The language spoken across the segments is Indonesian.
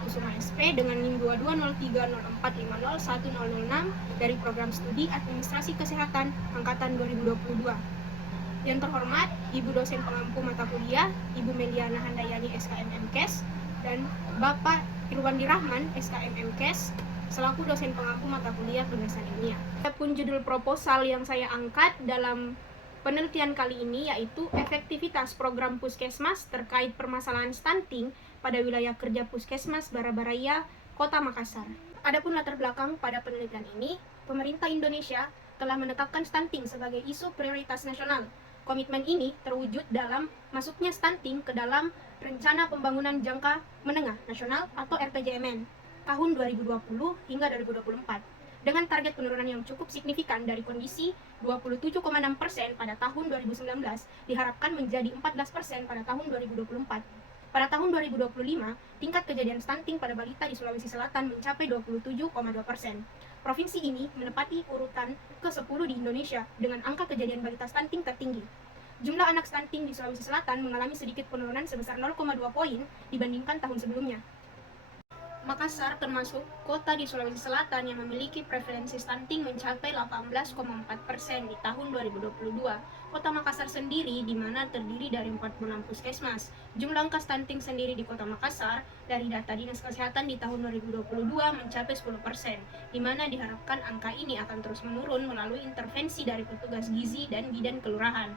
Kusuma SP dengan NIM 220304501006 dari Program Studi Administrasi Kesehatan Angkatan 2022. Yang terhormat, Ibu dosen pengampu mata kuliah, Ibu Meliana Handayani SKM MKes, dan Bapak Irwandi Rahman SKM MKes, selaku dosen pengampu mata kuliah penulisan ilmiah. Adapun judul proposal yang saya angkat dalam penelitian kali ini yaitu efektivitas program Puskesmas terkait permasalahan stunting pada wilayah kerja Puskesmas Barabaraya, Kota Makassar. Adapun latar belakang pada penelitian ini, pemerintah Indonesia telah menetapkan stunting sebagai isu prioritas nasional. Komitmen ini terwujud dalam masuknya stunting ke dalam Rencana Pembangunan Jangka Menengah Nasional atau RPJMN tahun 2020 hingga 2024. Dengan target penurunan yang cukup signifikan dari kondisi 27,6% pada tahun 2019 diharapkan menjadi 14% pada tahun 2024. Pada tahun 2025, tingkat kejadian stunting pada balita di Sulawesi Selatan mencapai 27,2%. Provinsi ini menempati urutan ke-10 di Indonesia dengan angka kejadian balita stunting tertinggi. Jumlah anak stunting di Sulawesi Selatan mengalami sedikit penurunan sebesar 0,2 poin dibandingkan tahun sebelumnya. Makassar termasuk kota di Sulawesi Selatan yang memiliki prevalensi stunting mencapai 18,4% di tahun 2022. Kota Makassar sendiri di mana terdiri dari 46 puskesmas. Jumlah angka stunting sendiri di Kota Makassar dari data Dinas Kesehatan di tahun 2022 mencapai 10%, di mana diharapkan angka ini akan terus menurun melalui intervensi dari petugas gizi dan bidan kelurahan.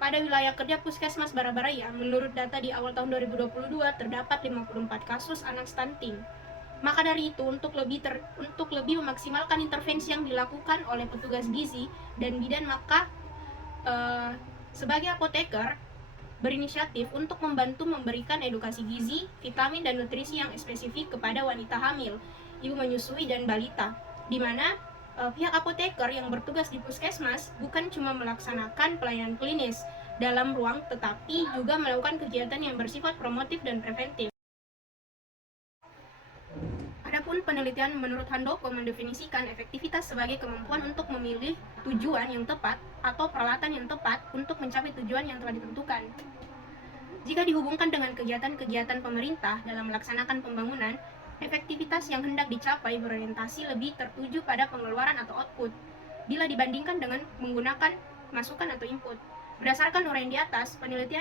Pada wilayah kerja Puskesmas Barabaraya, menurut data di awal tahun 2022 terdapat 54 kasus anak stunting. Maka dari itu, untuk lebih memaksimalkan intervensi yang dilakukan oleh petugas gizi dan bidan, maka sebagai apoteker berinisiatif untuk membantu memberikan edukasi gizi, vitamin, dan nutrisi yang spesifik kepada wanita hamil, ibu menyusui, dan balita, di mana pihak apoteker yang bertugas di puskesmas bukan cuma melaksanakan pelayanan klinis dalam ruang, tetapi juga melakukan kegiatan yang bersifat promotif dan preventif. Adapun penelitian menurut Handoko mendefinisikan efektivitas sebagai kemampuan untuk memilih tujuan yang tepat atau peralatan yang tepat untuk mencapai tujuan yang telah ditentukan. Jika dihubungkan dengan kegiatan-kegiatan pemerintah dalam melaksanakan pembangunan, efektivitas yang hendak dicapai berorientasi lebih tertuju pada pengeluaran atau output, bila dibandingkan dengan menggunakan masukan atau input. Berdasarkan uraian di atas, peneliti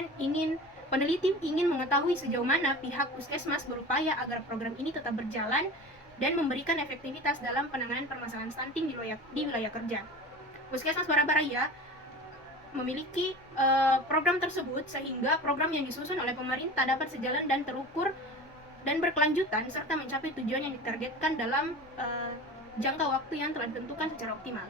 ingin mengetahui sejauh mana pihak puskesmas berupaya agar program ini tetap berjalan dan memberikan efektivitas dalam penanganan permasalahan stunting di wilayah kerja. Puskesmas Barabaraya memiliki program tersebut sehingga program yang disusun oleh pemerintah dapat sejalan dan terukur dan berkelanjutan serta mencapai tujuan yang ditargetkan dalam jangka waktu yang telah ditentukan secara optimal.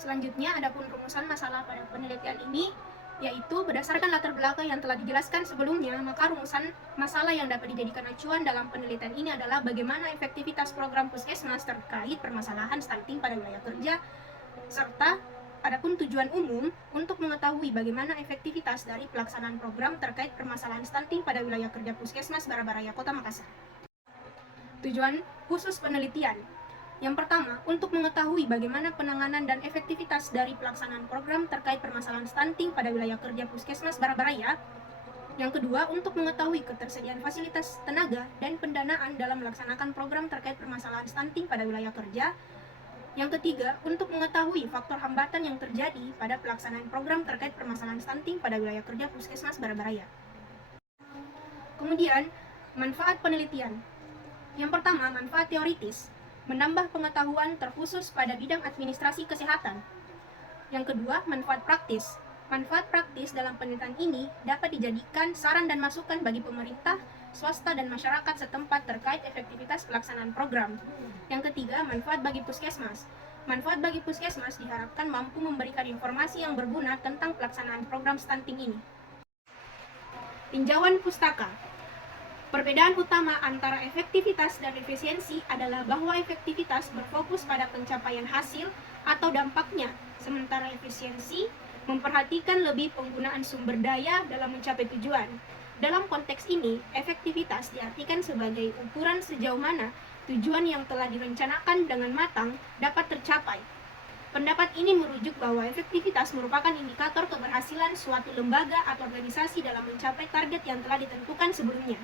Selanjutnya, adapun rumusan masalah pada penelitian ini yaitu berdasarkan latar belakang yang telah dijelaskan sebelumnya, maka rumusan masalah yang dapat dijadikan acuan dalam penelitian ini adalah bagaimana efektivitas program puskesmas terkait permasalahan stunting pada wilayah kerja, serta adapun tujuan umum untuk mengetahui bagaimana efektivitas dari pelaksanaan program terkait permasalahan stunting pada wilayah kerja Puskesmas Barabaraya Kota Makassar. Tujuan khusus penelitian. Yang pertama, untuk mengetahui bagaimana penanganan dan efektivitas dari pelaksanaan program terkait permasalahan stunting pada wilayah kerja Puskesmas Barabaraya. Yang kedua, untuk mengetahui ketersediaan fasilitas tenaga dan pendanaan dalam melaksanakan program terkait permasalahan stunting pada wilayah kerja. Yang ketiga, untuk mengetahui faktor hambatan yang terjadi pada pelaksanaan program terkait permasalahan stunting pada wilayah kerja Puskesmas Barabaraya. Kemudian, manfaat penelitian. Yang pertama, manfaat teoritis, menambah pengetahuan terkhusus pada bidang administrasi kesehatan. Yang kedua, manfaat praktis. Manfaat praktis dalam penelitian ini dapat dijadikan saran dan masukan bagi pemerintah, swasta, dan masyarakat setempat terkait efektivitas pelaksanaan program. Yang ketiga, manfaat bagi puskesmas. Manfaat bagi puskesmas diharapkan mampu memberikan informasi yang berguna tentang pelaksanaan program stunting ini. Tinjauan pustaka. Perbedaan utama antara efektivitas dan efisiensi adalah bahwa efektivitas berfokus pada pencapaian hasil atau dampaknya, sementara efisiensi memperhatikan lebih penggunaan sumber daya dalam mencapai tujuan. Dalam konteks ini, efektivitas diartikan sebagai ukuran sejauh mana tujuan yang telah direncanakan dengan matang dapat tercapai. Pendapat ini merujuk bahwa efektivitas merupakan indikator keberhasilan suatu lembaga atau organisasi dalam mencapai target yang telah ditentukan sebelumnya.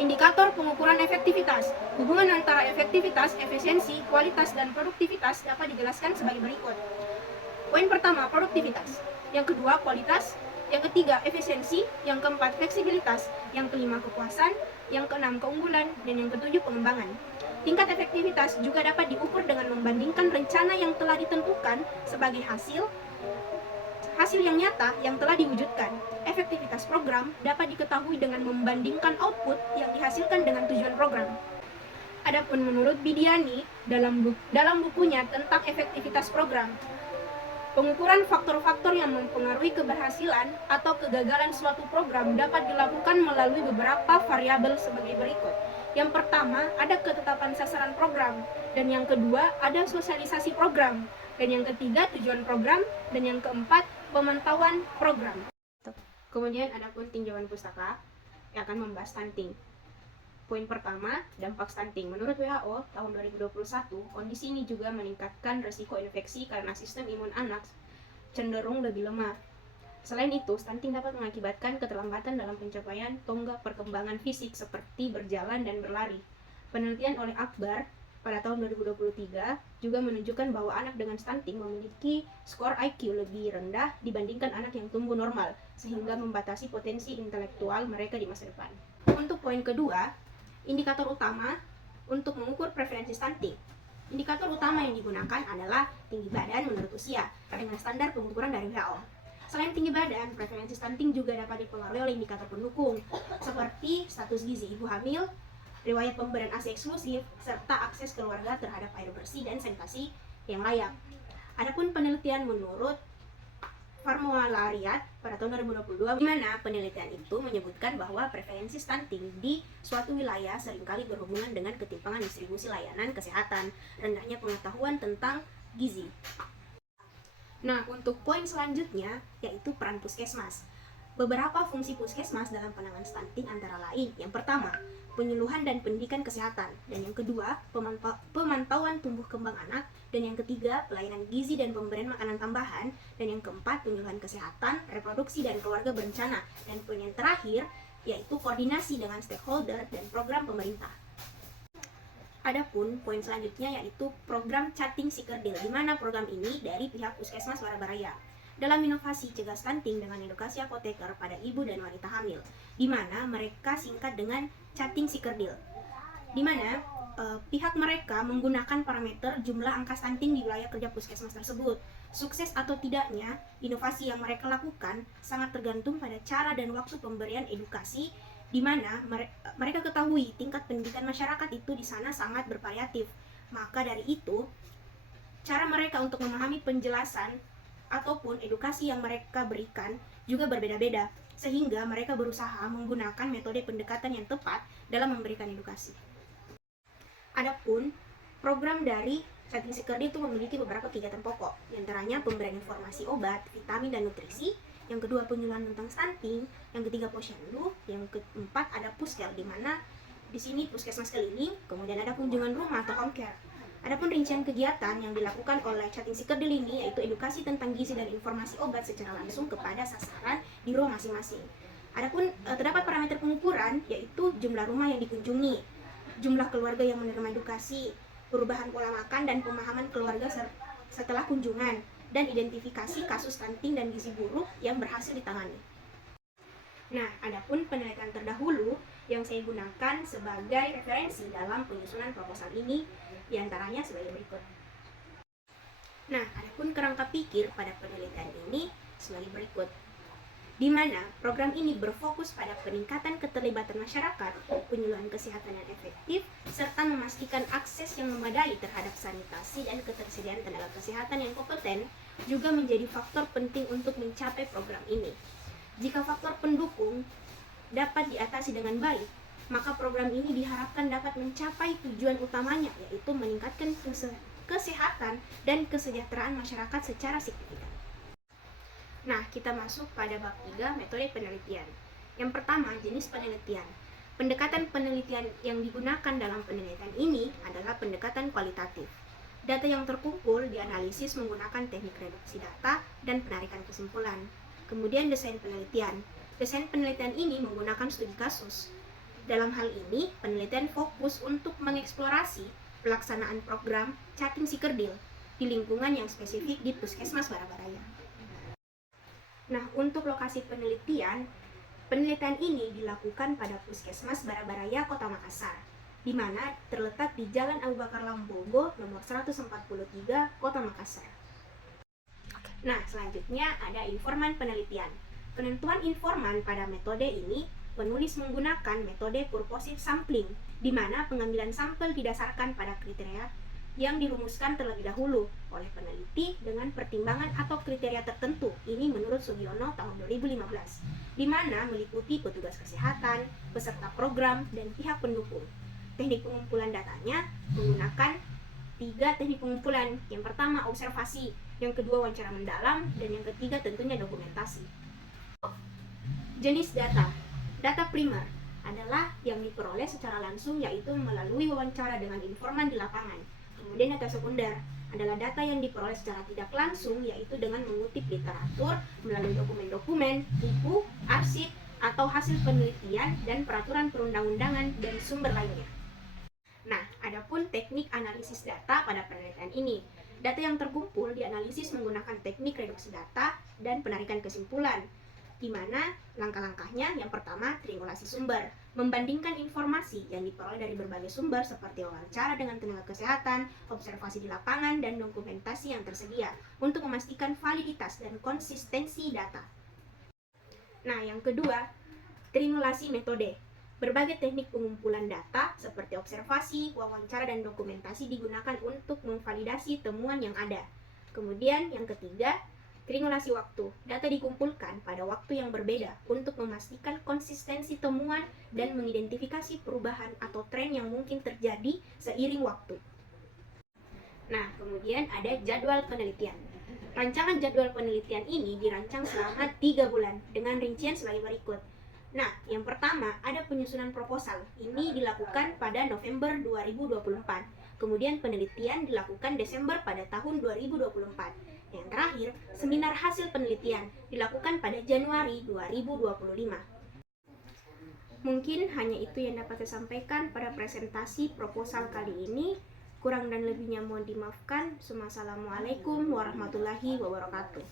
Indikator pengukuran efektivitas. Hubungan antara efektivitas, efisiensi, kualitas, dan produktivitas dapat dijelaskan sebagai berikut. Poin pertama, produktivitas. Yang kedua, kualitas. Yang ketiga, efisiensi. Yang keempat, fleksibilitas. Yang kelima, kepuasan. Yang keenam, keunggulan. Dan yang ketujuh, pengembangan. Tingkat efektivitas juga dapat diukur dengan membandingkan rencana yang telah ditentukan sebagai hasil yang nyata yang telah diwujudkan. Efektivitas program dapat diketahui dengan membandingkan output yang dihasilkan dengan tujuan program. Adapun menurut Bidiani dalam bukunya tentang efektivitas program, pengukuran faktor-faktor yang mempengaruhi keberhasilan atau kegagalan suatu program dapat dilakukan melalui beberapa variabel sebagai berikut. Yang pertama, ada ketetapan sasaran program, dan yang kedua, ada sosialisasi program, dan yang ketiga, tujuan program, dan yang keempat, pemantauan program. Kemudian ada pun tinjauan pustaka yang akan membahas stunting. Poin pertama, dampak stunting. Menurut WHO, tahun 2021, kondisi ini juga meningkatkan risiko infeksi karena sistem imun anak cenderung lebih lemah. Selain itu, stunting dapat mengakibatkan keterlambatan dalam pencapaian tonggak perkembangan fisik seperti berjalan dan berlari. Penelitian oleh Akbar pada tahun 2023 juga menunjukkan bahwa anak dengan stunting memiliki skor IQ lebih rendah dibandingkan anak yang tumbuh normal, sehingga membatasi potensi intelektual mereka di masa depan. Untuk poin kedua, indikator utama untuk mengukur preferensi stunting. Indikator utama yang digunakan adalah tinggi badan menurut usia dengan standar pengukuran dari WHO. Selain tinggi badan, preferensi stunting juga dapat dipengaruhi oleh indikator pendukung seperti status gizi ibu hamil, riwayat pemberian ASI eksklusif, serta akses keluarga terhadap air bersih dan sanitasi yang layak. Adapun penelitian menurut Pharmolariat pada tahun 2022, di mana penelitian itu menyebutkan bahwa preferensi stunting di suatu wilayah seringkali berhubungan dengan ketimpangan distribusi layanan kesehatan, rendahnya pengetahuan tentang gizi. Nah, untuk poin selanjutnya yaitu peran puskesmas. Beberapa fungsi puskesmas dalam penanganan stunting antara lain, yang pertama, penyuluhan dan pendidikan kesehatan, dan yang kedua, pemantauan tumbuh kembang anak, dan yang ketiga, pelayanan gizi dan pemberian makanan tambahan, dan yang keempat, penyuluhan kesehatan, reproduksi dan keluarga berencana, dan poin yang terakhir yaitu koordinasi dengan stakeholder dan program pemerintah. Adapun poin selanjutnya yaitu program Chatting Si Kerdil, di mana program ini dari pihak Puskesmas Warabaraya dalam inovasi cegah stunting dengan edukasi apoteker pada ibu dan wanita hamil, di mana mereka singkat dengan Chatting Si Kerdil, di mana pihak mereka menggunakan parameter jumlah angka stunting di wilayah kerja puskesmas tersebut. Sukses atau tidaknya inovasi yang mereka lakukan sangat tergantung pada cara dan waktu pemberian edukasi, di mana mereka ketahui tingkat pendidikan masyarakat itu di sana sangat bervariatif. Maka dari itu, cara mereka untuk memahami penjelasan ataupun edukasi yang mereka berikan juga berbeda-beda, sehingga mereka berusaha menggunakan metode pendekatan yang tepat dalam memberikan edukasi. Adapun program dari Chatting Si Kerdil itu memiliki beberapa kegiatan pokok, diantaranya pemberian informasi obat, vitamin, dan nutrisi. Yang kedua, penyuluhan tentang stunting. Yang ketiga, posyandu. Yang keempat, ada puskel, di mana di sini puskesmas keliling. Kemudian ada kunjungan rumah atau home care. Adapun rincian kegiatan yang dilakukan oleh Chatting Si Kerdil ini yaitu edukasi tentang gizi dan informasi obat secara langsung kepada sasaran di rumah masing-masing. Adapun terdapat parameter pengukuran yaitu jumlah rumah yang dikunjungi, jumlah keluarga yang menerima edukasi, perubahan pola makan dan pemahaman keluarga setelah kunjungan, dan identifikasi kasus stunting dan gizi buruk yang berhasil ditangani. Nah, adapun penelitian terdahulu yang saya gunakan sebagai referensi dalam penyusunan proposal ini, diantaranya sebagai berikut. Nah, adapun kerangka pikir pada penelitian ini sebagai berikut, di mana program ini berfokus pada peningkatan keterlibatan masyarakat, penyuluhan kesehatan yang efektif, serta memastikan akses yang memadai terhadap sanitasi dan ketersediaan tenaga kesehatan yang kompeten juga menjadi faktor penting untuk mencapai program ini. Jika faktor pendukung dapat diatasi dengan baik, maka program ini diharapkan dapat mencapai tujuan utamanya, yaitu meningkatkan kesehatan dan kesejahteraan masyarakat secara signifikan. Nah, kita masuk pada bab 3, metode penelitian. Yang pertama, jenis penelitian. Pendekatan penelitian yang digunakan dalam penelitian ini adalah pendekatan kualitatif. Data yang terkumpul dianalisis menggunakan teknik reduksi data dan penarikan kesimpulan. Kemudian desain penelitian. Desain penelitian ini menggunakan studi kasus. Dalam hal ini, penelitian fokus untuk mengeksplorasi pelaksanaan program chatting si kerdil di lingkungan yang spesifik di Puskesmas Barabaraya. Nah, untuk lokasi penelitian ini dilakukan pada Puskesmas Barabaraya, Kota Makassar, di mana terletak di Jalan Abu Bakar Lambogo nomor 143, Kota Makassar. Nah, selanjutnya ada informan penelitian. Penentuan informan pada metode ini, penulis menggunakan metode purposive sampling, di mana pengambilan sampel didasarkan pada kriteria yang dirumuskan terlebih dahulu oleh peneliti dengan pertimbangan atau kriteria tertentu. Ini menurut Sugiono tahun 2015, di mana meliputi petugas kesehatan, peserta program, dan pihak pendukung. Teknik pengumpulan datanya menggunakan 3 teknik pengumpulan. Yang pertama observasi, yang kedua wawancara mendalam, dan yang ketiga tentunya dokumentasi. Jenis data. Data primer adalah yang diperoleh secara langsung, yaitu melalui wawancara dengan informan di lapangan. Kemudian data sekunder adalah data yang diperoleh secara tidak langsung, yaitu dengan mengutip literatur melalui dokumen-dokumen, buku, arsip, atau hasil penelitian dan peraturan perundang-undangan dan sumber lainnya. Nah, adapun teknik analisis data pada penelitian ini, data yang terkumpul dianalisis menggunakan teknik reduksi data dan penarikan kesimpulan, di mana langkah-langkahnya yang pertama triangulasi sumber, membandingkan informasi yang diperoleh dari berbagai sumber seperti wawancara dengan tenaga kesehatan, observasi di lapangan, dan dokumentasi yang tersedia untuk memastikan validitas dan konsistensi data. Nah, yang kedua, triangulasi metode. Berbagai teknik pengumpulan data seperti observasi, wawancara, dan dokumentasi digunakan untuk memvalidasi temuan yang ada. Kemudian yang ketiga, triangulasi waktu. Data dikumpulkan pada waktu yang berbeda untuk memastikan konsistensi temuan dan mengidentifikasi perubahan atau tren yang mungkin terjadi seiring waktu. Nah, kemudian ada jadwal penelitian. Rancangan jadwal penelitian ini dirancang selama 3 bulan dengan rincian sebagai berikut. Nah, yang pertama ada penyusunan proposal. Ini dilakukan pada November 2024. Kemudian penelitian dilakukan Desember pada tahun 2024. Yang terakhir, seminar hasil penelitian dilakukan pada Januari 2025. Mungkin hanya itu yang dapat saya sampaikan pada presentasi proposal kali ini. Kurang dan lebihnya mohon dimaafkan. Wassalamualaikum warahmatullahi wabarakatuh.